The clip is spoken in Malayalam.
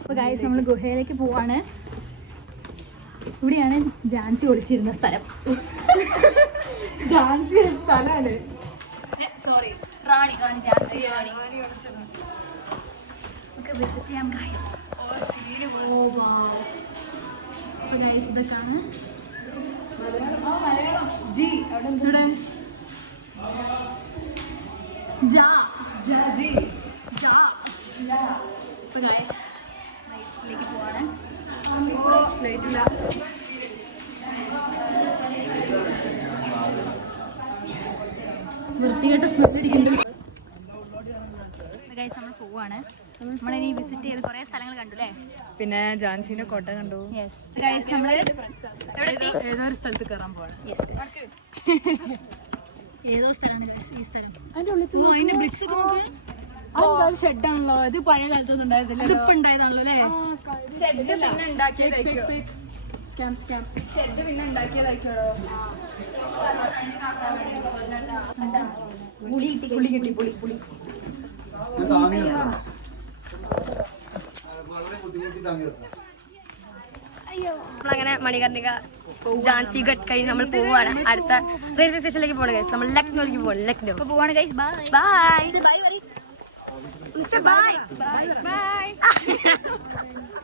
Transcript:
അപ്പൊ ഗൈസ് നമ്മൾ ഗുഹയിലേക്ക് പോവാണ്. ഇവിടെയാണ് ജാൻസി ഒളിച്ചിരുന്ന സ്ഥലം. ജാൻസി ഒരു സ്ഥലമാണ്. സോറി, റാണി ജാൻസി റാണി നമുക്ക് വിസിറ്റ് ചെയ്യാം ഗൈസ്. അപ്പൊ ഗൈസ് ഇതൊക്കെയാണ് ജി അവിടെ എന്തുടെ അപ്പൊ ഗൈസ് ലൈറ്റിലേക്ക് പോവാണ്. ലൈറ്റില്ല, വൃത്തികെട്ട സ്മെല്ല് അടിക്കുന്നുണ്ട്. ഗൈസ് നമ്മൾ പോവാണ്. നമ്മളിനി വിസിറ്റ് ചെയ്ത് കുറെ സ്ഥലങ്ങൾ കണ്ടു അല്ലേ? പിന്നെ ജാൻസിന്റെ കോട്ട കണ്ടു. ഗൈസ് നമ്മള് ഏതോ ഒരു സ്ഥലത്ത് കയറാൻ പോവാണ്. ഏതോ സ്ഥലമാണ് ഈ സ്ഥലം. അതിന്റെ ബ്രിക്സ് ഒക്കെ ഷെഡാണല്ലോ. ഇത് പഴയ കാലത്തൊന്നും ഉണ്ടായതില്ല. ഇതിപ്പോ ഉണ്ടായതാണല്ലോ അല്ലേ? ഷെഡ് പിന്നെ ഉണ്ടാക്കിയതായിക്കോ. ഷെഡ് പിന്നെ ഉണ്ടാക്കിയതായിക്കോടോ. പുളി കിട്ടി. നമ്മളങ്ങനെ മണികർണിക ജാൻസി ഘട്ട് കഴിഞ്ഞ് നമ്മൾ പോവാണ്. അടുത്ത റെയിൽവേ സ്റ്റേഷനിലേക്ക് പോകണം ഗൈസ്. നമ്മൾ ലക്നോയിലേക്ക് പോകണം. ലക്നോ പോവാണ് ഗൈസ്. Bye bye bye.